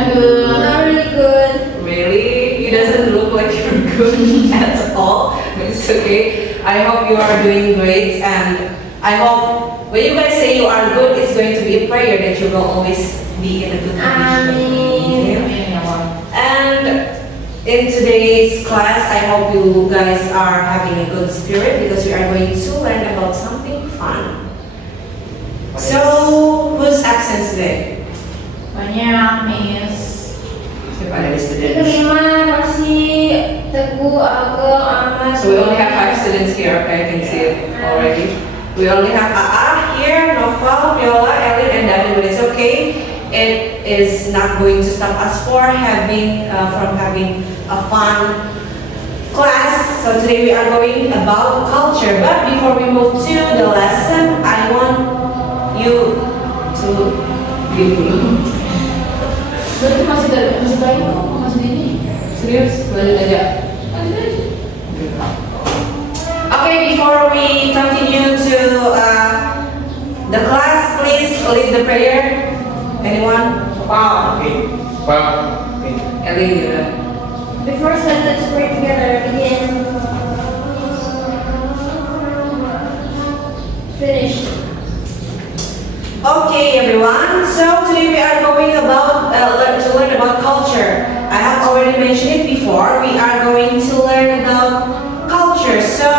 I'm good. Not really good. Really? You doesn't look like you're good at all. But it's okay. I hope you are doing great, and I hope when you guys say you are good, it's going to be a prayer that you will always be in a good condition. And in today's class, I hope you guys are having a good spirit because we are going to learn about something fun. So, who's absent today? Banyak, Miss. Siapa dari students? Kelima masih Teguh, Ageng, Ahmad. So we only have 5 students here, okay, I can see it already. We only have Aa here, Noval, Viola, Ellen, and David, but it's okay. It is not going to stop us from having a fun class. So today we are going about culture. But before we move to the lesson, I want you to give me. Berarti masih baik kok, masih ini. Serius? Lanjut aja. Okay, before we continue to the class, please lead the prayer. Anyone? Wow. Okay. Ellie, you. Before let's pray together. Begin. Finish. Okay, everyone. So today we are going about to learn about culture. I have already mentioned it before. We are going to learn about culture. So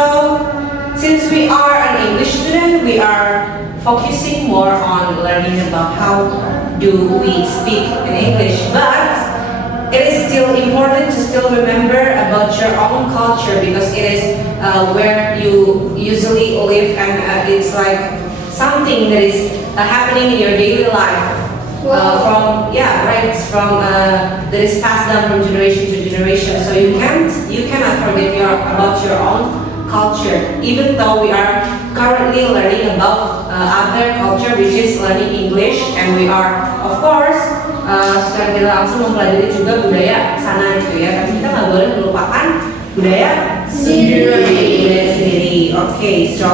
since we are an English student, we are focusing more on learning about how do we speak in English. But it is still important to still remember about your own culture because it is where you usually live, and it's like something that is happening in your daily life. That is passed down from generation to generation. So you cannot forget about your own culture, even though we are currently learning about other culture, which is learning English, and we are of course secara tidak langsung mempelajari juga budaya sana gitu ya. Tapi kita nggak boleh melupakan budaya sendiri. Okay, so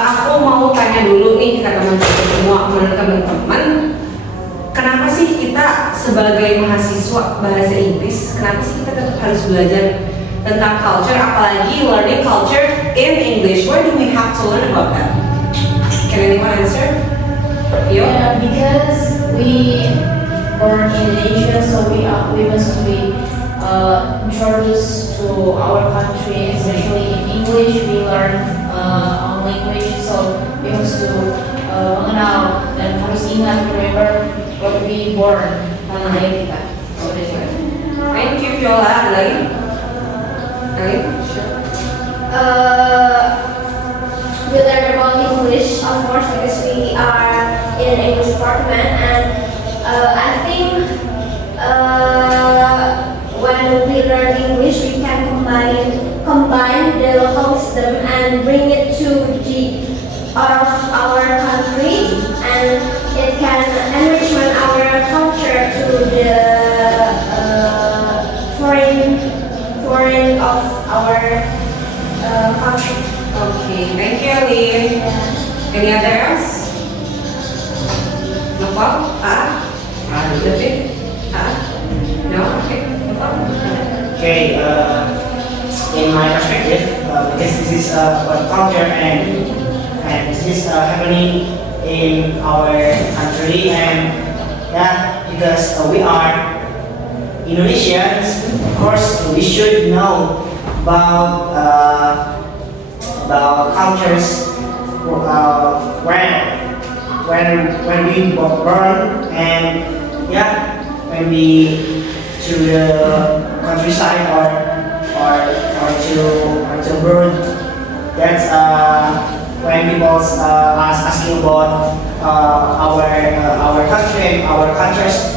aku mau tanya dulu nih ke teman-teman semua, menurut teman-teman, kenapa sih kita sebagai mahasiswa bahasa Inggris, kenapa sih kita tetap harus belajar tentang culture, apalagi learning culture in English? Why do we have to learn about that? Can anyone answer? Yo? Yeah, because we born in Asia, so we must be introduced to our country, especially in English. We learn on language, so we must to mengenal dan harus ingat, remember what we born tanah air kita. So that's right. Thank you, Viola. Lagi? Sure. We learn about English, of course, because we are in an English department, and I think when we learn English, we can combine the local wisdom and bring it to the out of our country, and it can enrichment our culture to the foreign of our country. Okay, thank you, Aline. Any other else? No problem? David? No? Okay, no problem. Okay. In my perspective, because this is about culture and this is happening in our country, and yeah, because we are Indonesians, of course we should know about cultures when we were born, and yeah, when we to the countryside or to birth. That's when people asking about our country and our cultures.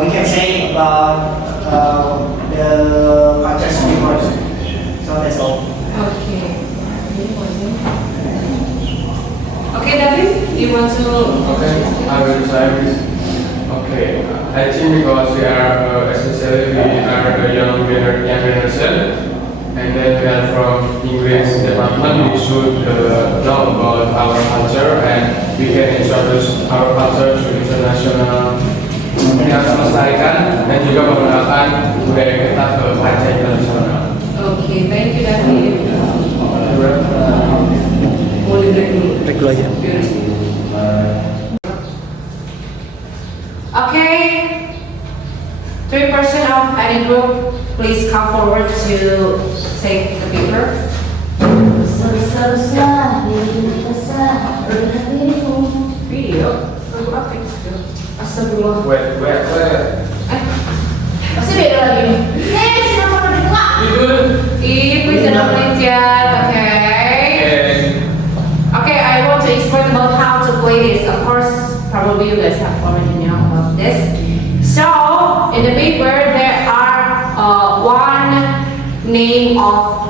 We can say about the cultures before. So that's all. Okay. Okay, David, do you want to? Okay, I will try this. Okay, I think because we are especially we are the young generation, And then we are from English department. We should know about our culture and we can introduce our culture to international. Kita harus melestarikan dan juga menggunakan budaya kita ke kancah internasional. Oke, thank you David. Boleh dulu. Break dulu aja. Okay, 3% of any group, please come forward to take the paper. Video? Astagfirullah. Where? Pasti beda lagi nih. Please don't penelitian, okay? Okay, I want to explain about how to play this. Of course, probably you guys have already know about this. So, in the paper, there are one name of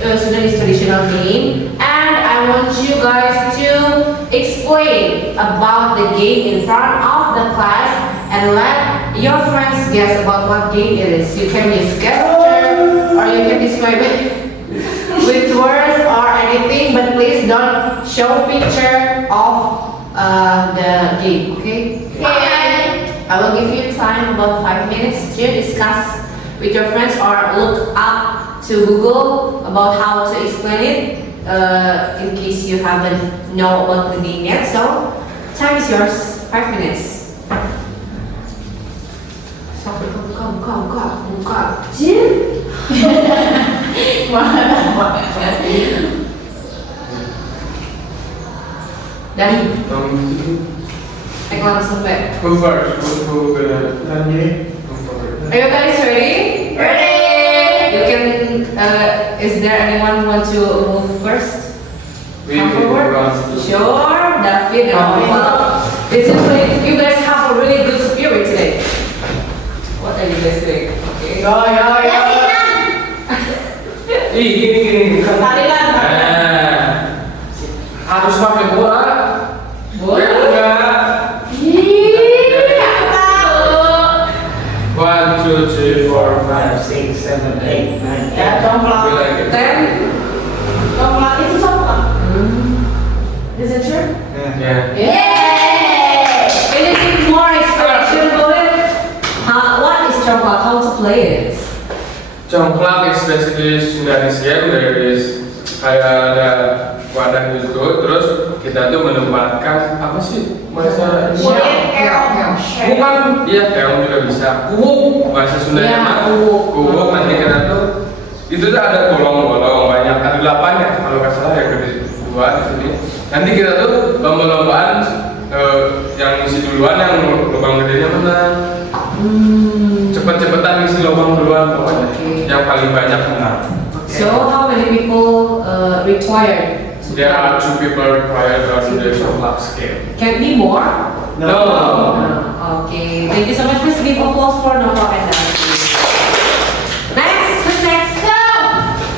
Sudanese traditional name, and I want you guys to explain about the game in front of the class and let your friends guess about what game it is. You can use gesture or you can describe it with words or anything, but please don't show picture of the game, okay? I will give you time about 5 minutes to discuss with your friends or look up to Google about how to explain it in case you haven't know about the game yet. So, time is yours, 5 minutes. So, buka. Dari, langsung back. Who first? Who gonna? Are you guys ready? Ready! You can, is there anyone who want to move first? Come forward. Sure, David and Alpha. Discipline. You guys have a really good spirit today. What are you guys doing? Okay. Gini. Tarilan. Harus pakai bola. Bola? Enggak. One, two, three, four, 5, 6, 7, 8, 9, 10. Ya, congklak. We like it. 10. Congklak itu congklak. Is it true? Yeah. Yay! Anything more explanation about it? What is congklak? How to play it? Congklak is basically Sudanese game. There is kayak ada wadah gitu, terus kita tuh menempatkan apa sih bahasa bukan, iya keong juga bisa, kuwuk bahasa Sundanya mah, kuwuk nanti kita tuh itu tuh ada bolong-bolong banyak, ada 8 ya kalau nggak salah ya, gede 2 di sini. Nanti kita tuh lomba-lombaan yang ngisi duluan, yang lubang gedenya menang. Cepet-cepetan ngisi lubang duluan pokoknya, yang paling banyak menang. So how many people required? There are 2 people required to do the congklak game. Can be more? No. Okay. Thank you so much. Please give applause for Nova and David. Next, who's next? Go.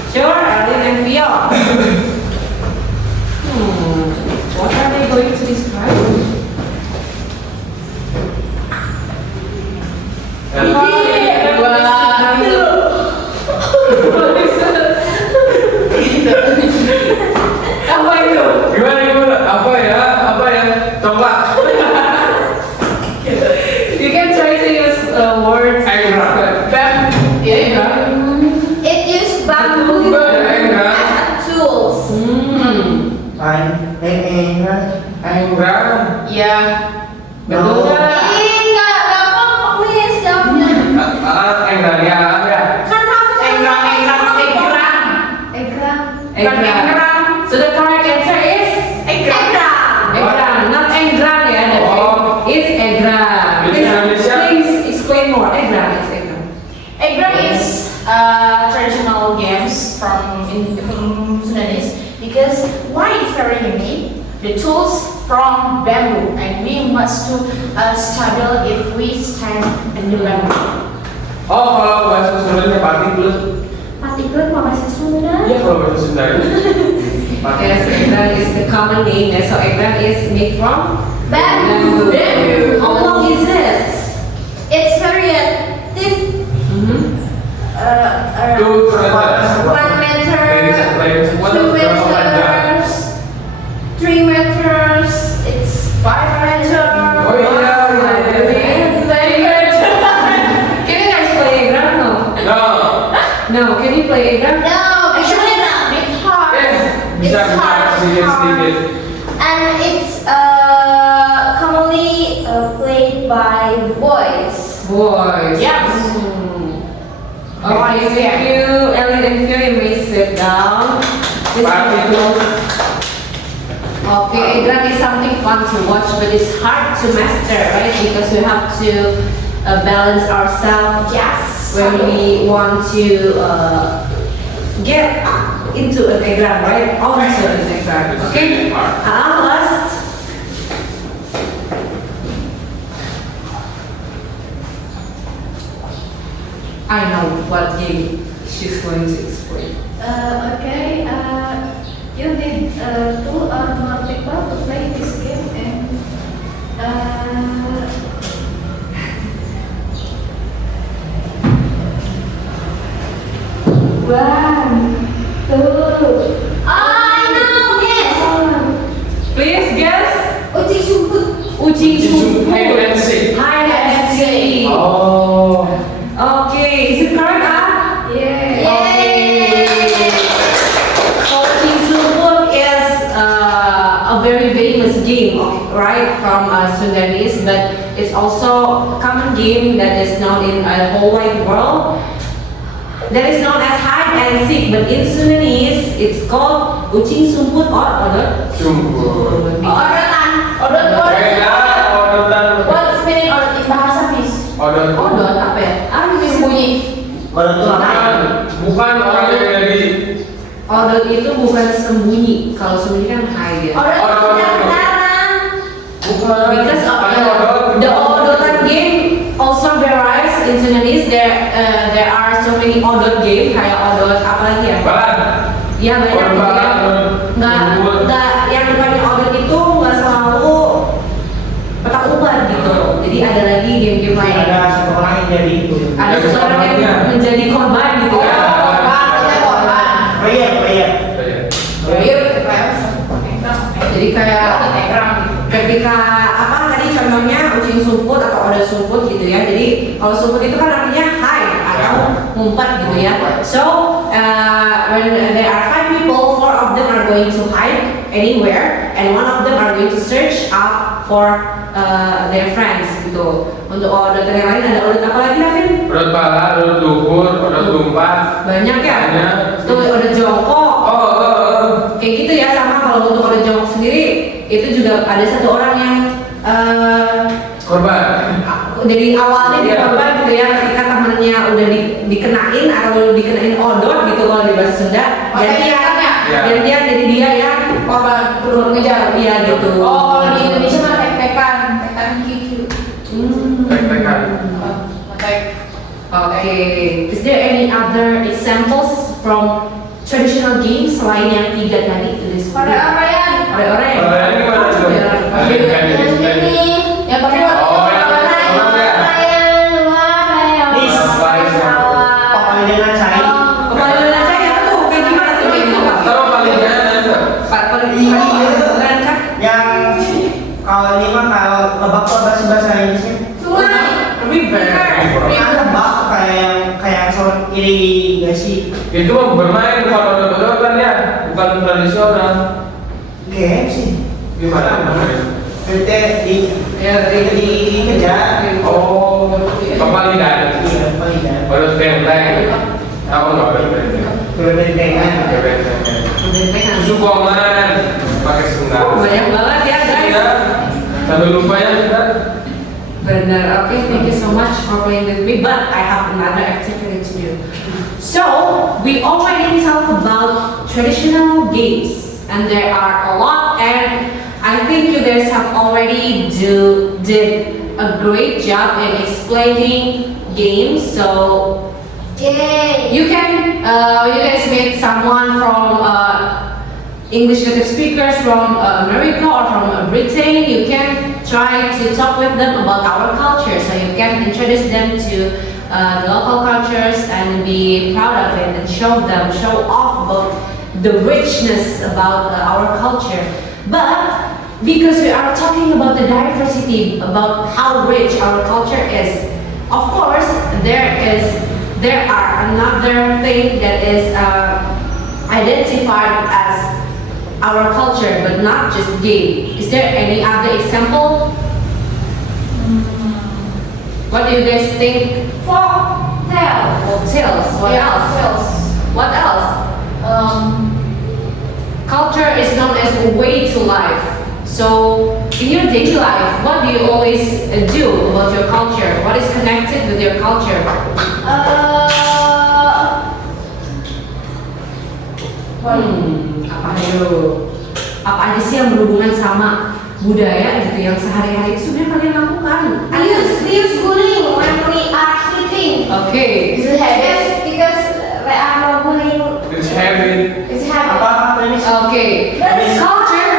Sure, Arlene and Pio. What are they going to describe? Apa itu? Gimana? Apa ya? Congklak. You can try to use words. Yeah. It used bamboo as tools. Enggak. Iya. Betul nggak? Enggak apa-apa, please jawabnya. Enggak ya. Kan kamu Egram. So the correct answer is Egram. Not Engram ya. It's Egram. Please explain more. Egram is Egram. Egram is traditional games from Sudanese because why it's very unique. The tools from bamboo and we must to stable if we stand in the bamboo. Oh, kalau bahasa Sundanya partikel. Partikel bahasa Sunda. Iya, kalau bahasa Sundanya. Yes, Egram is the common name. So Egram is made from Bamboo. How long is it? It's very thick. Mm-hmm. Itu ternyata. One Bisa sedikit. And it's commonly played by boys. Boys. Yes. Okay, thank you, Ellie and Phil. You may sit down. This Okay, Adrian is something fun to watch, but it's hard to master, right? Because we have to balance ourselves Yes. when we want to get into an exam, right? Onto an exam. It's Okay. really hard. Last. I know what game she's going to explain. Okay, you need two or more people to play this game and one, two, I know this. Please guess. Ucing sumput. Ucing sumput. Hide and seek. Hide and seek. Oh. Okay, is it correct? yeah. Ucing sumput is a very famous game, right, from Sundanese, but it's also a common game that is known in the whole wide world. That is known as hide and seek, but in Sundanese it's called ucing sumput or odot. Sungguh. Odotan. Odot. Beda, odotan. What's meaning odot in bahasa Bis? Odot. Odot apa ya? Sembunyi. Kalau itu apa? Bukan orang yang jadi. Odot itu bukan sembunyi. Kalau sembunyi kan hide ya. Odot. Odot. Dalam. Bukan. Because Pakai odot. the odotan game also varies in Sundanese. There are so many odot game kayak odot apa lagi ya? Balan. Ya banyak gitu ya. Nggak yang depannya odot itu nggak selalu petak umpet gitu. Jadi ada lagi game-game lain. Ada satu orang yang jadi itu. Ada seseorang yang menjadi korban gitu ya. Player. Jadi kayak ketika apa tadi contohnya ucing sumput atau odot sumput gitu ya. Jadi kalau sumput itu kan artinya hide atau ngumpet gitu ya. So when there are 5 people, 4 of them are going to hide anywhere and 1 of them are going to search up for their friends gitu. Untuk odot yang lain ada odot apa lagi Navin? Odot pala, odot luhur, odot tumpah. Banyak ya? Banyak. Tuh odot jongkok. Kayak gitu ya, sama kalau untuk odot jongkok sendiri itu juga ada satu orang yang Korban. dari awalnya dia korban gitu ya, ketika temannya udah dikenain atau dikenain odot gitu kalau di bahasa Sunda, gantian Ya. gantian jadi dia yang Korban turun ngejar. dia gitu. Oh, kalau di Indonesia mah tek-tekan QQ. Tek-tekan. Tek. Okay. Is there any other examples from traditional games selain yang 3 tadi to this? Ore-orean. Ore-ore. Ore-orean ini mana tuh? Ada yang kayak di sini. Yang tapi Oh, yang Pokoknya dengan saya. Kembali dengan saya tuh kayak gimana tuh kayak gitu Kak? Taruh paling kanan. Paling keren kan? Yang kalau ini mah kalau lebak tuh bahasa Inggrisnya. Sungai. River. Kan lebak kayak soal irigasi. Itu mah bermain bukan odot-odotan ya, bukan tradisional. Game sih. Gimana bermain? Kita dikejar. Oh, kepalidan. Iya, palidan. Odot benteng. Tahu nggak odot benteng? Berbentengan. Odot benteng. Bentengan. Susukongan pakai sendal. Banyak banget ya guys. Iya. Sampai lupa ya kita. Benar. Okay, thank you so much for playing with me. But I have another activity to do. So we already talked about traditional games, and there are a lot. And I think you guys have already did a great job in explaining games. So Yay! you guys meet someone from English native speakers from America or from Britain. You can try to talk with them about our culture, so you can introduce them to the local cultures and be proud of it and show off about the richness about our culture. But because we are talking about the diversity, about how rich our culture is, of course there are another thing that is identified as our culture, but not just game. Is there any other example? What do you guys think? Folk tale. Folk tales. What else? Tales. What else? Culture is known as a way to life. So, in your daily life, what do you always do about your culture? What is connected with your culture? Apa ayo? Apa aja sih yang berhubungan sama budaya gitu yang sehari-hari itu sebenarnya kalian lakukan? We use guling when we are sleeping. Okay. It's a habit because we are guling. It's habit. It's habit. Apa premis? Okay. Culture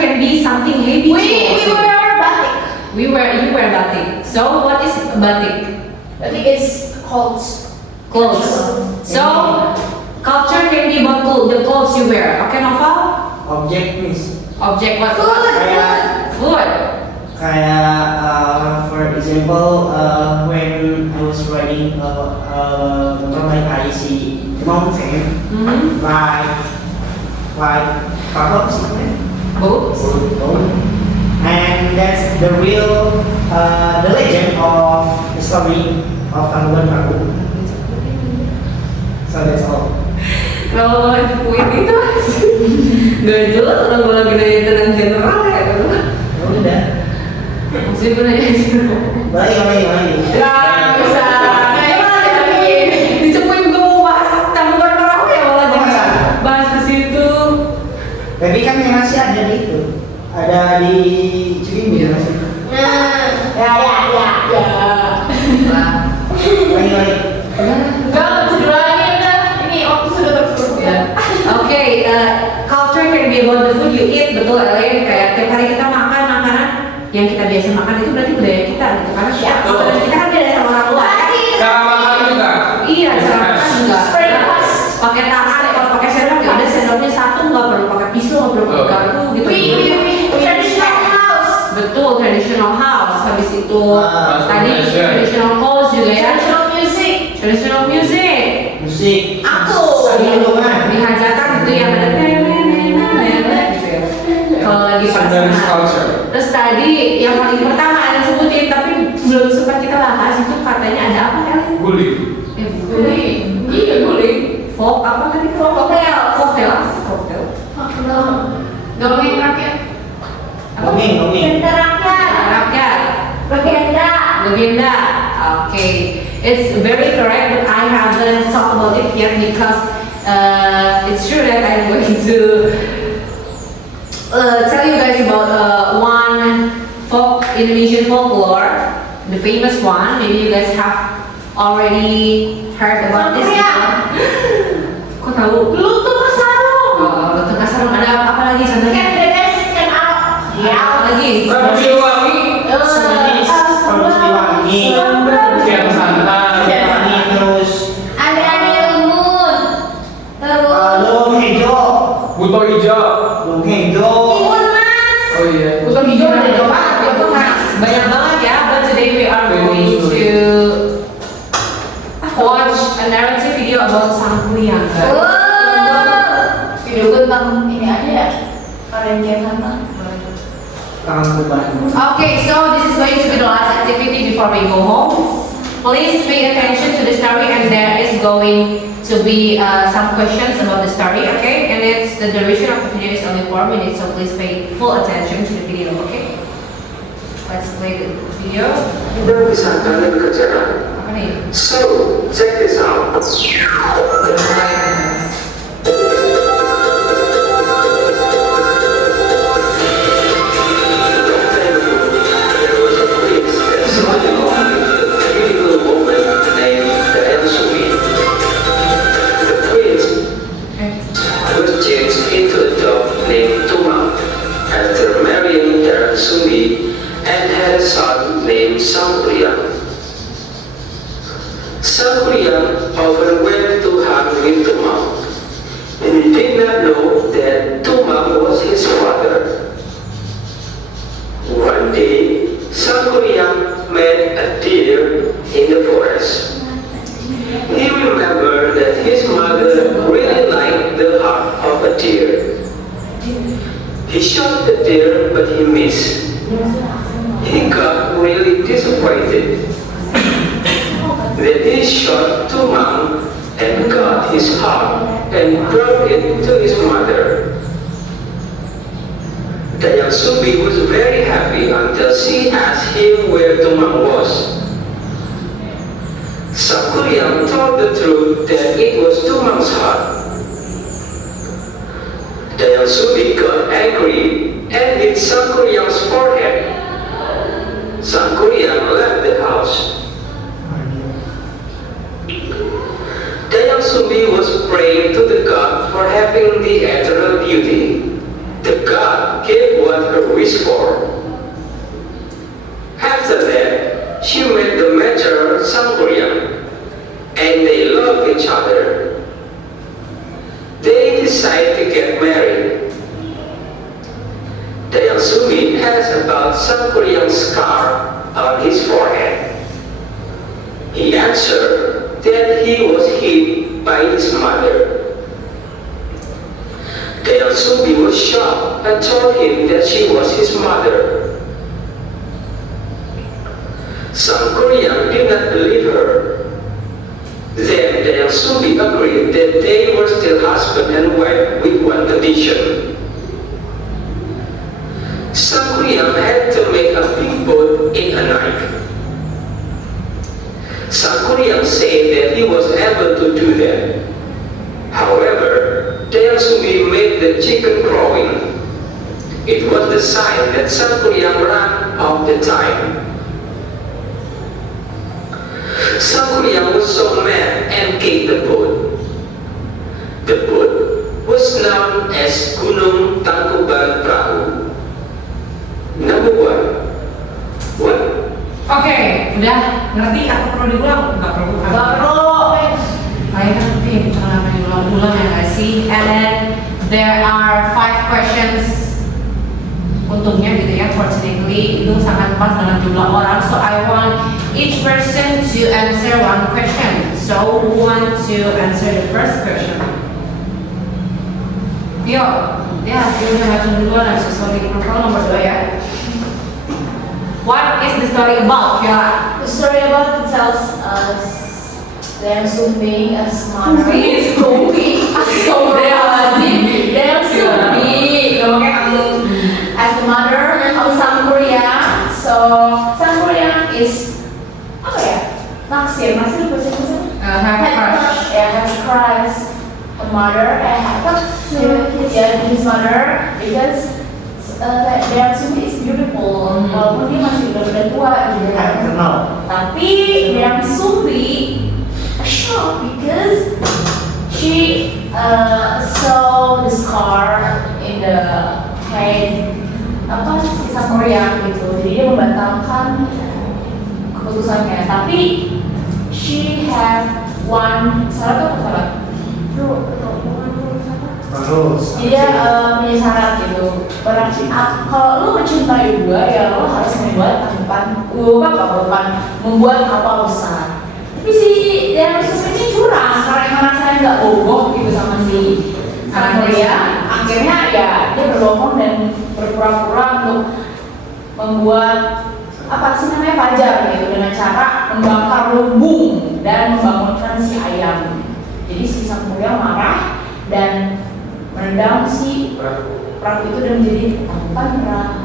can be something heavy. We wear batik. You wear batik. So what is batik? Batik is clothes. Clothes. So culture can be about the clothes you wear. Okay, Nova? Objek miss. Object what? Kayak Food. for example, when I was riding motor bike, I see mountain Mm-hmm. like Papua sih. Boots. And that's the real, the legend of the story of Tangkuban Perahu. So that's all. Kalau poin itu gak jelas orang gue lagi nanya tentang general ya. Ya udah. Maksudnya gue nanya general. Balik. Gak bisa. Dicepuin gue mau bahas Tangkuban Perahu ya malah jadi bahas ke situ. Tapi kan yang masih ada di itu, ada di Cikini ya masih. Balik. Enggak bisa lagi udah. Ini waktu sudah tertutup ya. Okay, culture can be about the food you eat, betul Ellen. Kayak tiap hari kita makan makanan yang kita biasa makan itu berarti budaya kita gitu. Karena makanan kita kan beda sama orang luar. Cara makan juga. Iya, cara makan juga. Breakfast. Pakai tangan, kalau pakai sendok nggak ada sendoknya satu, nggak perlu pakai pisau, nggak perlu pakai garpu gitu. Traditional house. Betul, traditional house. Habis itu tadi Tradition. traditional clothes juga ya. Traditional music. Traditional music. Musik. Aku. Itu kan. Di hajatan itu yang ada nenek gitu ya. Kalau lagi Sudanese pasangan. culture. Terus tadi yang paling pertama ada sebutin tapi belum sempat kita bahas itu katanya ada apa kan? Guling. Guling. Iya guling. Folk apa tadi? Cocktail. Cocktail. Cocktail. Dongeng rakyat. Dongeng. Benda rakyat. Rakyat. Legenda. Legenda. Okay. It's very correct, but I haven't talked about it yet because it's true that I'm going to tell you guys about one Indonesian folklore, the famous one. Maybe you guys have already heard about this. Kok tahu? Lutut Kasarung. Lutut Kasarung ada apa lagi contohnya? Can the best can out. Apa lagi? Siliwangi. Siliwangi. Siang santai. Siliwangi terus. Ada Ilmun. Terus Lung Hejo. Buto hijau. Lung Hejo. Timun Mas. Oh iya. Bukan hijau ada coba. Banyak banget ya, but today we are going to watch a narrative video about Sangkuriang. Video gue tentang ini aja ya. Karen Kian Santang. Tangkuban. Okay, so this is going to be the last activity before we go home. Please pay attention to the story, and there is going to be some questions about the story, okay? And it's the duration of the video is only 4 minutes, so please pay full attention to the video, okay? Let's play the video. Anda bisa kalian kerjakan. Apa nih? So, check this out. Sangkuriang often went to hunt with Tumang, and he did not know that Tumang was his father. One day, Sangkuriang met a deer in the forest. He remembered that his mother really liked the heart of a deer. He shot the deer, but he missed. He got really disappointed. Then he shot Tumang and got his heart and brought it to his mother. Dayang Sumbi was very happy until she asked him where Tumang was. Sangkuriang told the truth that it was Tumang's heart. Dayang Sumbi got angry and hit Sangkuriang's forehead. Sangkuriang left the house. Dayang Sumbi was praying to the god for having the eternal beauty. The god gave what her wish for. After that, she met the mature Sangkuriang, and they loved each other. They decided to get married. Dayang Sumbi has about Sangkuriang's scar on his forehead. He answered that he was hit by his mother. Dayang Sumbi was shocked and told him that she was his mother. Sangkuriang did not believe her. Then Dayang Sumbi agreed that they were still husband and wife with one condition. Sangkuriang had to make a big boat in a night. Sangkuriang said that he was able to do that. However, Dayang Sumbi made the chicken crowing. It was the sign that Sangkuriang ran off the time. Sangkuriang was so mad and kicked the boat. The boat was known as Gunung Tangkuban Perahu. Number 1. What? Oke, udah ngerti? Aku perlu diulang? Nggak perlu. Kalian ngerti, jangan diulang-ulang ya nggak sih? And then there are 5 questions. Untungnya gitu ya, fortunately itu sangat pas dengan jumlah orang. So I want each person to answer one question. So who want to answer the first question? Vio, ya Vio udah macam duluan. So sorry, nomor 2 ya. What is the story about, Viola? The story about tells us Dayang Sumbi as mother. Sumbi. Dayang Sumbi. As the mother of Sangkuriang. So Sangkuriang is apa ya? Naksir bahasa Indonesia. Have crush. Have crush a mother and have his mother because Dayang Sumbi is beautiful. Walaupun dia masih udah tua gitu kan. Tapi Dayang Sumbi shocked because she saw the scar in the head apa si Sangkuriang gitu. Jadi dia membatalkan keputusannya. Tapi she have one salah. Terus. Dia punya syarat gitu. Kalau lu mencintai gua ya lu harus membuat apa usaha. Tapi si Dayang Sumbi ini curang karena merasa nggak bohong gitu sama si Sangkuriang. Akhirnya ya dia berbohong dan berpura-pura untuk membuat apa sih namanya fajar gitu dengan cara membakar lumbung dan membangunkan si ayam. Jadi si Sangkuriang marah dan merendam si perahu itu dan menjadi ketakutan perahu.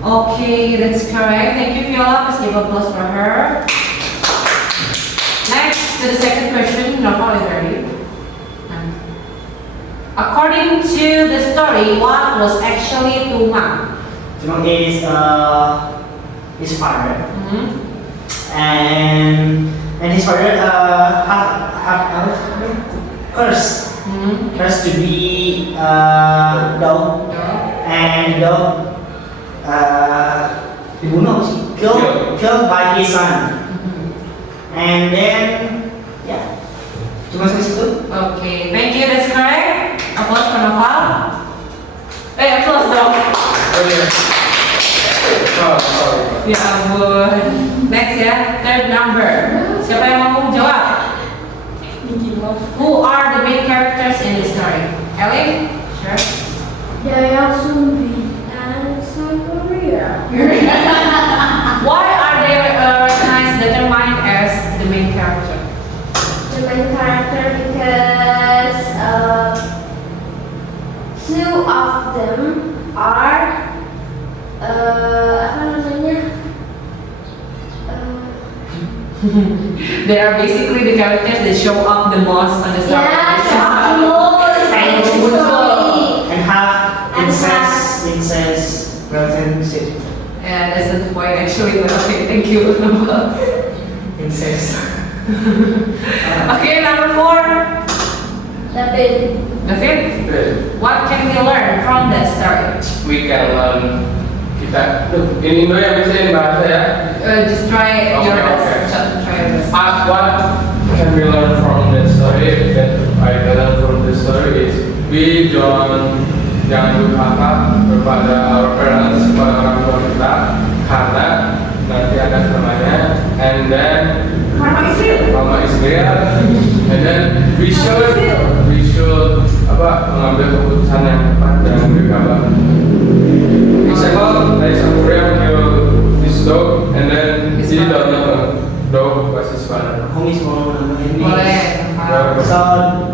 Okay, that's correct. Thank you, Viola. Let's give applause for her. Next to the second question, Nova is ready. According to the story, what was actually Tumang? Tumang is his father, and his father have cursed to be dog, and dog dibunuh sih, killed by his son, and then cuma sampai situ. Okay, thank you. That's correct. Applause for Noval. Applause dong. Sorry. Ya ampun. Next ya, third number. Siapa yang mau jawab? Who are the main characters in this story? Ellie? Sure. Dayak Sumbi and South Korea. Why are they recognized, determined as the main character? The main character because two of them are apa namanya? They are basically the characters that show up the most on the story. Yeah, And story. and have incest relationship. Yeah, that's the point actually, but okay, thank you. Incest. Okay, number 4. David. David, what can we learn from that story? We can learn kita in Indo yang bisa ini bahasa ya. Just try Okay, your okay. best. Try your best. What can we learn from that story? That I learned from the story is we jangan durhaka kepada our parents, kepada orang tua kita, karena nanti ada namanya, and then Karma is real. Mama is real, and then we should mengambil keputusan yang tepat dan berkabar. Example, there is a Korean killed this dog, and then he don't know dog was his father. Aku mau nambahin nih. Boleh. So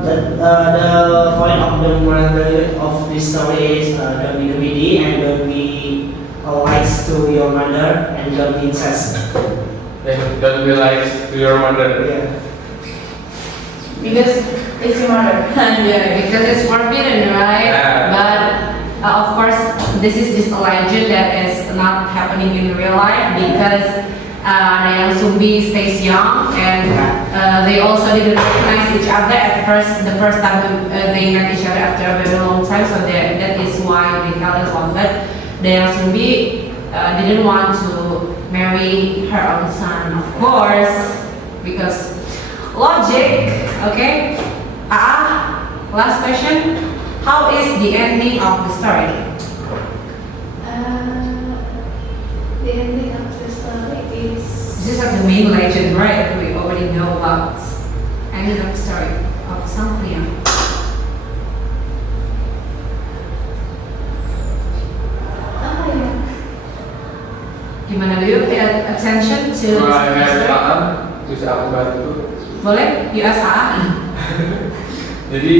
the point of the moral of this story is don't be greedy and don't be likes to your mother and don't be incest. And don't be like to your mother. Yeah. Because it's your mother. Yeah, because it's forbidden, right? Yeah. But of course, this is just a legend that is not happening in real life because Dayak Sumbi stays young and they also didn't recognize each other at first. The first time they met each other after a very long time, so that is why they fell in love. But Dayak Sumbi didn't want to marry her own son, of course, because logic. Okay. Last question. How is the ending of the story? The ending of the story is This is like the main legend, right? We already know about ending of the story of Sang Priang. apa ya? Gimana, do you pay attention to Kalau I the have story? paham, bisa aku bantu. Boleh? USA? Jadi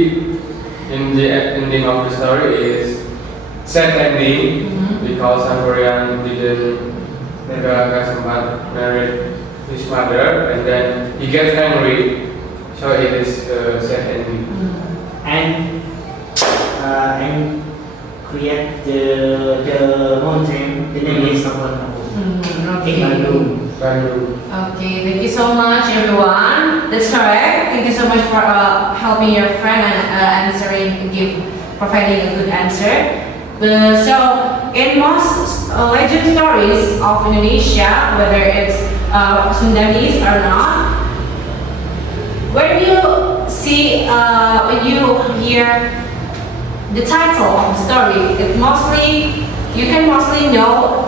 in the ending of the story is sad ending because Sang Korean didn't gak sempat marry his mother and then he gets angry, so it is sad ending. And create the mountain. The name is Okay. Bandung. Bandung. Okay, thank you so much, everyone. That's correct. Thank you so much for helping your friend and providing a good answer. So, in most legend stories of Indonesia, whether it's Sundanese or not, when you see, when you hear the title of the story, you can mostly know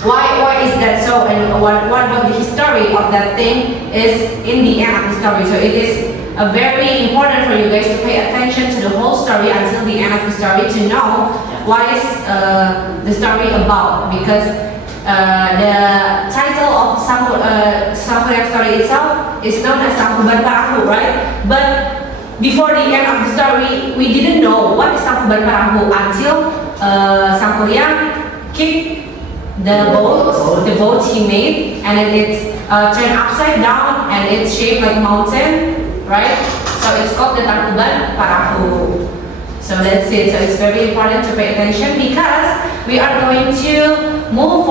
why is that so, and what the history of that thing is in the end of the story. So it is very important for you guys to pay attention to the whole story until the end of the story to know what is the story about, because the title of Sang Priang story itself is known as Tangkuban Parahu, right? But before the end of the story, we didn't know what is Tangkuban Parahu until Sang Priang kicked the boat he made, and then it's turned upside down and it's shaped like a mountain, right? So it's called the Tangkuban Parahu. So that's it. So it's very important to pay attention because we are going to move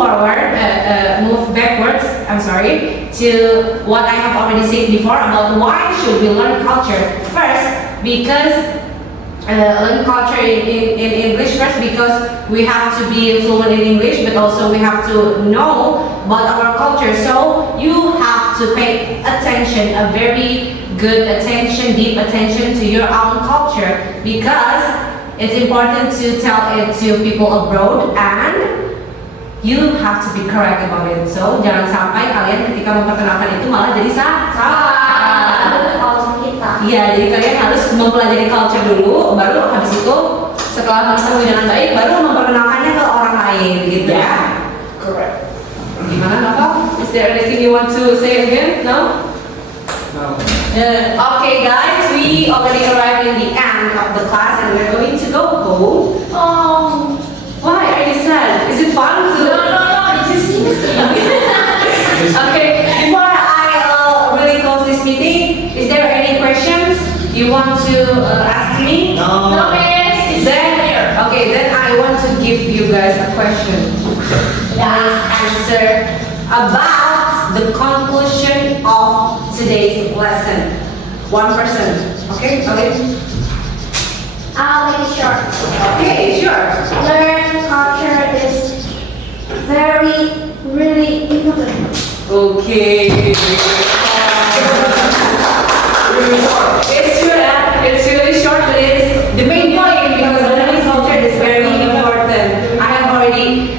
backwards. I'm sorry, to what I have already said before about why should we learn culture first, because learn culture in English first because we have to be fluent in English, but also we have to know about our culture. So you have to pay attention, a very good attention, deep attention to your own culture, because it's important to tell it to people abroad and you have to be correct about it. So jangan sampai kalian ketika memperkenalkan itu malah jadi salah. Kalau kita Iya, jadi kalian harus mempelajari culture dulu, baru habis itu setelah mengetahui dengan baik, baru memperkenalkannya ke orang lain, gitu ya. Correct. Gimana, Nova? Is there anything you want to say again? No? Okay, guys, we already arrived in the end of the class and we're going to go home. Oh. Why are you sad? Is it fun to? No, it's just Okay, before I really close this meeting, is there any questions you want to ask me? No. No, miss. It's Then, clear. okay, then I want to give you guys a question. Please answer about the conclusion of today's lesson. One person. Okay? Okay. I'll make it short. Okay, sure. Learn culture is really important. Okay. It's true, it's really short, but it's the main point because learning culture is very important. I have already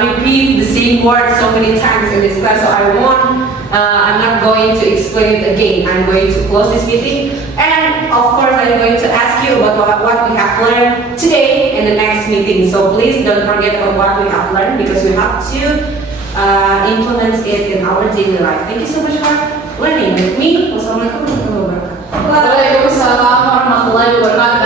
repeat the same word so many times in this class, so I'm not going to explain it again. I'm going to close this meeting, and of course, I'm going to ask you about what we have learned today in the next meeting. So please don't forget about what we have learned because we have to implement it in our daily life. Thank you so much for learning with me. Wassalamualaikum warahmatullahi wabarakatuh. Waalaikumsalam warahmatullahi wabarakatuh.